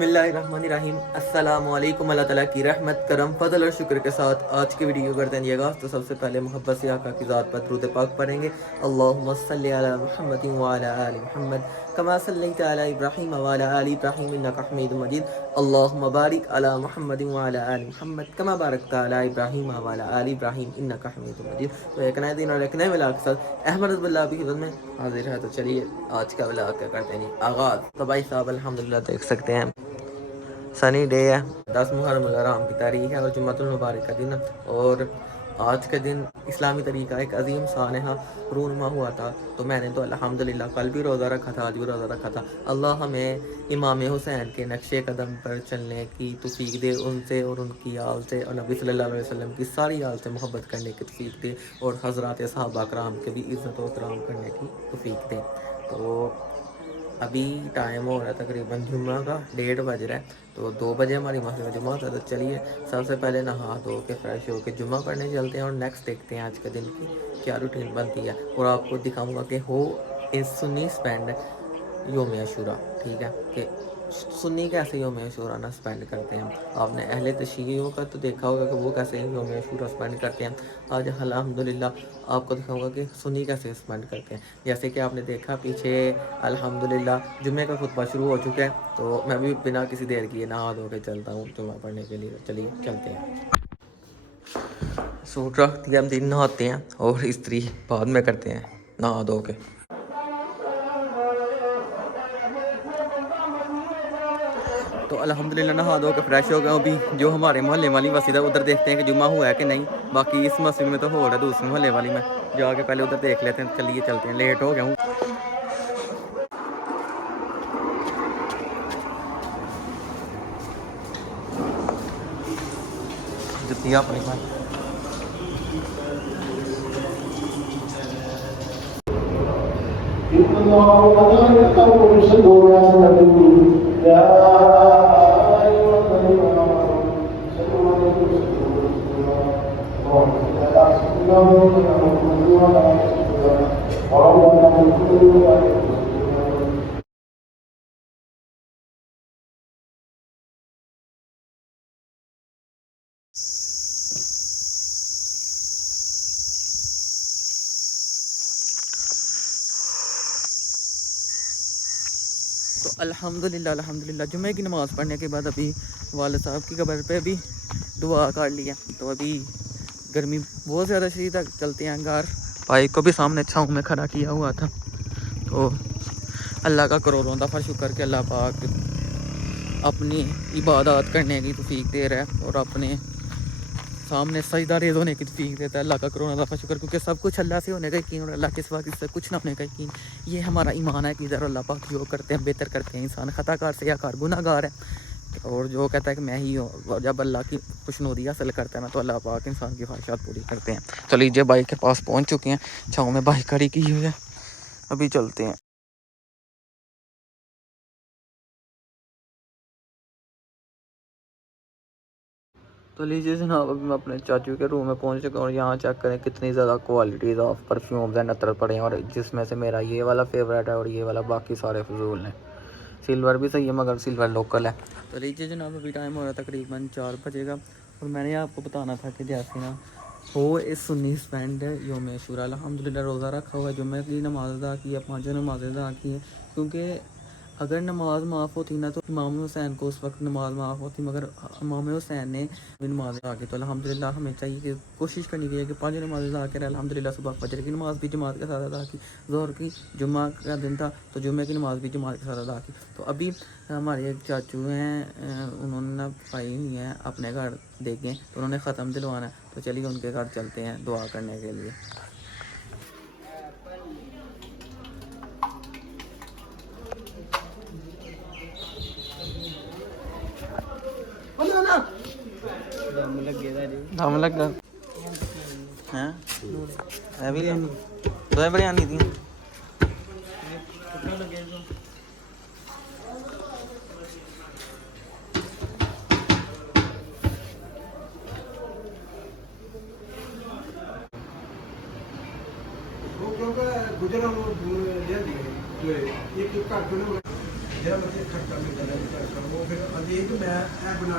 बिस्मिल्लाहिर्रहमानिर्रहीम। अस्सलामु अलैकुम। अल्लाह ताला की रहमत करम फजल और शुक्र के साथ आज की वीडियो करते हैं आगाज़। तो सबसे पहले मोहब्बत से आका की ज़ात पर दुरूद पाक पढ़ेंगे। अल्लाहुम्मा सल्लि अला मुहम्मदिन व अला आलि मुहम्मद कमा सल्लैता अला इब्राहीम व अला आलि इब्राहीम इन्नका हमीदुम मजीद। अल्लाहुम्मा बारिक अला मुहम्मदिन व अला आलि मुहम्मद कमा बारकता अला इब्राहीम व अला आलि इब्राहीम इन्नका हमीदुम मजीद। तो एक नए दिन और एक नए व्लॉग के साथ अहमद रज़बिल्लाह की खिदमत में हाजिर है। तो चलिए आज का व्लॉग क्या करते हैं आगाज़। तो भाई साहब अल्हम्दुलिल्लाह देख सकते हैं सनी डे है, 10 मुहर्रम हराम की तारीख है और जुम्मतुल मुबारक का दिन है। और आज के दिन इस्लामी तरीका एक अजीम सानहा रूनमा हुआ था। तो मैंने तो अल्हम्दुलिल्लाह कल भी रोज़ा रखा था, आज भी रोज़ा रखा था। अल्लाह हमें इमाम हुसैन के नक्शे कदम पर चलने की तौफीक दे, उनसे और उनकी आल से और नबी सल्लल्लाहु अलैहि वसल्लम की सारी आल से मोहब्बत करने की तौफीक दे और हज़रात सहाबा कराम के भी इज़्ज़त और इकराम करने की तौफीक दे। तो अभी टाइम हो रहा है तकरीबन जुम्मा का 1:30 बज रहा है। तो 2 बजे हमारी मस्जिद में जुम्मा होता है। तो चलिए सबसे पहले नहा धो के फ्रेश हो के जुम्मा पढ़ने चलते हैं और नेक्स्ट देखते हैं आज के दिन की क्या रूटीन बनती है। और आपको दिखाऊंगा कि हो इस सुन्नी स्पेंड योम आशूरा, ठीक है, कि सुन्नी कैसे योम आशूरा ना स्पेंड करते हैं। आपने अहले तशय्युओ का तो देखा होगा कि वो कैसे योम आशूरा स्पेंड करते हैं। आज अल्हम्दुलिल्लाह आपको दिखाऊंगा कि सुन्नी कैसे स्पेंड करते हैं। जैसे कि आपने देखा पीछे अल्हम्दुलिल्लाह जुम्मे का खुतबा शुरू हो चुका है। तो मैं भी बिना किसी देर किए नहा धो के चलता हूँ जुम्मा पढ़ने के लिए। चलिए चलते हैं। सूट रख दिया, हम दिन नहाते हैं और इस्त्री बाद में करते हैं नहा धो के। तो अल्हम्दुलिल्लाह नहा धो के फ्रेश हो गए। अभी जो हमारे मोहल्ले वाली मस्जिद है उधर देखते हैं कि जुम्मा हुआ है कि नहीं। बाकी इस मस्जिद में तो हो रहा है, दूसरे मोहल्ले वाली में जाके पहले उधर देख लेते हैं। चलिए चलते हैं, लेट हो गया हूँ। जितनी अपनी बात तो अल्हम्दुलिल्लाह जुम्मे की नमाज़ पढ़ने के बाद अभी वालिद साहब की कब्र पे भी दुआ कर लिया। तो अभी गर्मी बहुत ज़्यादा शदीद है, चलते हैं घर। भाई को भी सामने छाँव में खड़ा किया हुआ था। तो अल्लाह का करोड़ों दफ़ा शुक्र कि अल्लाह पाक अपनी इबादत करने की तौफीक दे रहा है और अपने सामने सजदा रेज़ होने की तौफीक देता है। अल्लाह का करोड़ों दफ़ा शुक्र, क्योंकि सब कुछ अल्लाह से होने का यकीन और अल्लाह के सिवा किसी से कुछ ना होने का यकीन, ये हमारा ईमान है कि इधर अल्लाह पाक जो करते हैं बेहतर करते हैं। इंसान खताकार से या कार गुनाहगार है और जो कहता है कि मैं ही हूँ, जब अल्लाह की खुशनुदी हासिल करता है ना तो अल्लाह पाक इंसान की ख्वाहिशात पूरी करते हैं। तो लीजिए बाइक के पास पहुँच चुके हैं, छाँव में बाइक खड़ी की हुई है, अभी चलते हैं। तो लीजिए जनाब अभी मैं अपने चाचू के रूम में पहुंच चुका हूँ और यहाँ चेक करें कितनी ज़्यादा क्वालिटीज़ ऑफ परफ्यूम्स एंड अतर पड़े हैं। और जिसमें से मेरा ये वाला फेवरेट है और ये वाला बाकी सारे फजूल हैं। सिल्वर भी सही है मगर सिल्वर लोकल है। तो लीजिए जनाब अभी टाइम हो रहा है तकरीबन 4 बजेगा और मैंने आपको बताना था कि जैसे ना हो इस सुन्नी स्पेंड योम आशूरा अल्हम्दुलिल्लाह रोज़ा रखा हुआ है, जुम्मे की नमाज़ अदा की है, 5 नमाज़ अदा की है। क्योंकि अगर नमाज माफ़ होती ना तो इमाम हुसैन को उस वक्त नमाज माफ़ होती, मगर इमाम हुसैन ने नमाज अदा की। तो अल्हम्दुलिल्लाह हमें चाहिए कि कोशिश करनी चाहिए कि 5 नमाज अदा करें। अल्हम्दुलिल्लाह सुबह फजर की नमाज़ भी जमात के साथ अदा की, ज़ोहर की जुम्मा का दिन था तो जुम्मे की नमाज़ भी जमात के साथ अदा की। तो अभी हमारे एक चाचू हैं, उन्होंने ना पाई हुई हैं अपने घर देखें, तो उन्होंने ख़त्म दिलवाना है। तो चलिए उनके घर चलते हैं दुआ करने के लिए। दम लगा हैं है भी दो बिरयानी दी ਜਿਹੜਾ ਬੱਚੇ ਖਰਚਾ ਮਿਲਦਾ ਹੈ ਉਹ ਫਿਰ ਅਜੇ ਕਿ ਮੈਂ ਇਹ ਬਣਾ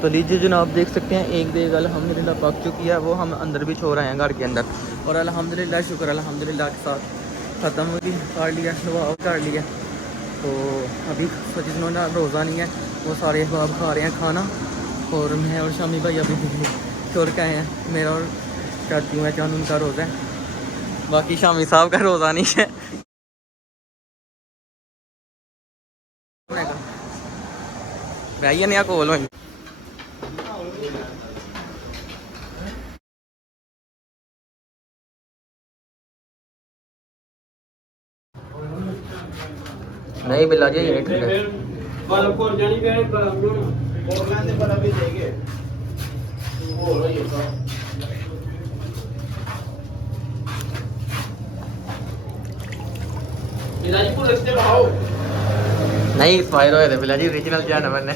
तो लीजिए जनाब देख सकते हैं एक देग अल्हम्दुलिल्लाह पक चुकी है, वो हम अंदर भी छोड़ रहे हैं घर के अंदर। और अल्हम्दुलिल्लाह शुक्र अल्हम्दुलिल्लाह के साथ ख़त्म हुई, कर लिया दुआ कर लिया। तो अभी जिन्होंने रोज़ा नहीं है वो सारे अहबाब खा रहे हैं खाना, और मैं और शामी भाई अभी छोड़ के आए हैं। मेरा और चाची है चांद उनका रोज़ा है, बाकी शामी साहब का रोज़ा नहीं है। भैया नया कोल हो नहीं बिल्ला जी ये ठीक है। नहीं फायर होए थे बिल्ला जी, ओरिजिनल जानवर ने।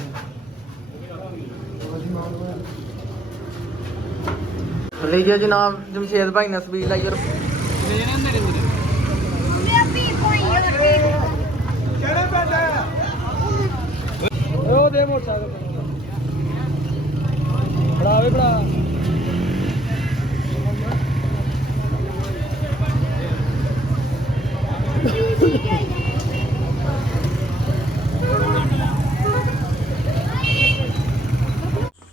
लीजिए जनाब जमशेद भाई ने सबील लाई और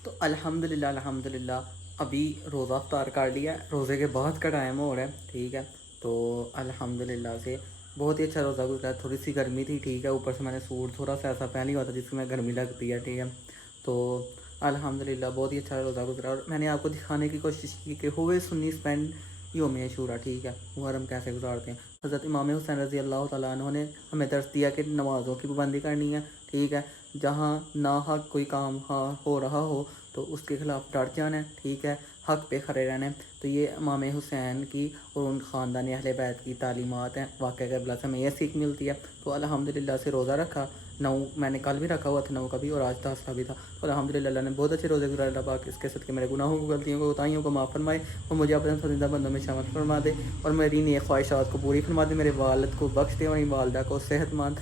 तो अल्हम्दुलिल्लाह अल्हम्दुलिल्लाह अभी रोज़ा अफ्तार कर लिया, रोज़े के बाद का टाइम हो रहा है, ठीक है। तो अल्हम्दुलिल्लाह से बहुत ही अच्छा रोज़ा गुजरा। थोड़ी सी गर्मी थी, ठीक है, ऊपर से मैंने सूट थोड़ा सा ऐसा पहन लिया होता जिसमें गर्मी लगती है, ठीक है। तो अल्हम्दुलिल्लाह बहुत ही अच्छा रोज़ा गुजरा। और मैंने आपको दिखाने की कोशिश की कि हुए सुन्नी स्पेंड योम आशूरा, ठीक है, मुहर्रम कैसे गुजारते हैं। हज़रत इमाम हुसैन रज़ी अल्लाह तआला अन्हु ने हमें दर्स दिया कि नमाज़ों की पाबंदी करनी है, ठीक है। जहाँ ना हक कोई काम हो रहा हो तो उसके ख़िलाफ़ डट जाना है, ठीक है, हक़ पे खड़े रहना है। तो ये इमाम हुसैन की और उन ख़ानदान अहले बैत की तालीमात हैं। वाक़या करबला से हमें यह सीख मिलती है। तो अल्हम्दुलिल्लाह से रोज़ा रखा, 9 मैंने कल भी रखा हुआ था, 9 का भी, और आज 10 का भी था। तो अल्हम्दुलिल्लाह अल्लाह ने बहुत अच्छे रोज़े गुजारे। अल्लाह पाक इसके सदक़े मेरे गुनाहों को, गलतियों को, कोताहियों को माफ़ फरमाए और मुझे अपने पसंदीदा बंदों में शामिल फरमा दे और मेरी नेक ख्वाहिशात को पूरी फरमा दे। मेरे वालिद को बख्श दे और मेरी वालदा को सेहतमंद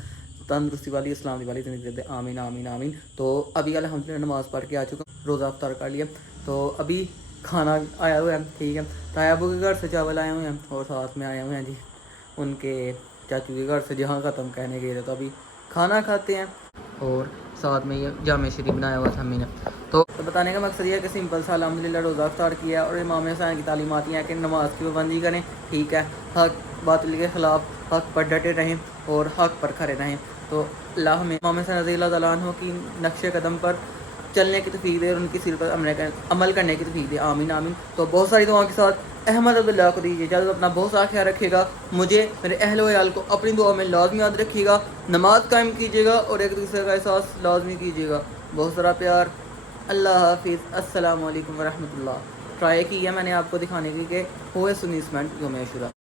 तंदुरुस्ती वाली इस्लाम वाली ज़िंदगी दे, आमीन आमीन आमीन। तो अभी अल्हम्दुलिल्लाह नमाज़ पढ़ के आ चुका, रोज़ा अफ्तार कर लिया। तो अभी खाना आया हुआ है, ठीक है। तायाबू के घर से चावल आए हुए हैं और साथ में आए हुए हैं जी उनके चाचू के घर से, जहाँ ख़त्म कहने गए थे। तो अभी खाना खाते हैं और साथ में ये जामे शरीफ बनाया हुआ था अम्मी ने। तो बताने का मकसद ये है कि सिंपल सा अल्हम्दुलिल्लाह रोज़ा अफ्तार किया और इमाम हुसैन की तालीमात हैं कि नमाज की पाबंदी करें, ठीक है, हक़ बातिल के ख़िलाफ़ हक़ पर डटे रहें और हक़ पर खड़े रहें। तो अल्लाह हमें इमाम हुसैन रज़ी अल्लाह तआला अन्हु की नक्शे कदम पर चलने की तौफीक दे और उनकी सिर पर अमल करने की तौफीक दे, आमीन आमीन। तो बहुत सारी दुआओं के साथ अहमद अब्दुल्लाह को दीजिए इजाज़त। अपना बहुत सारा ख्याल रखिएगा, मुझे मेरे अहल वयाल को अपनी दुआ में लाजमी याद रखिएगा, नमाज कायम कीजिएगा और एक दूसरे का एहसास लाजमी कीजिएगा। बहुत सारा प्यार, अल्लाह हाफिज़, अस्सलामु अलैकुम वरहमतुल्लाह। ट्राई की है मैंने आपको दिखाने की कि हुए सुन्नी स्पेंड योम आशूरा।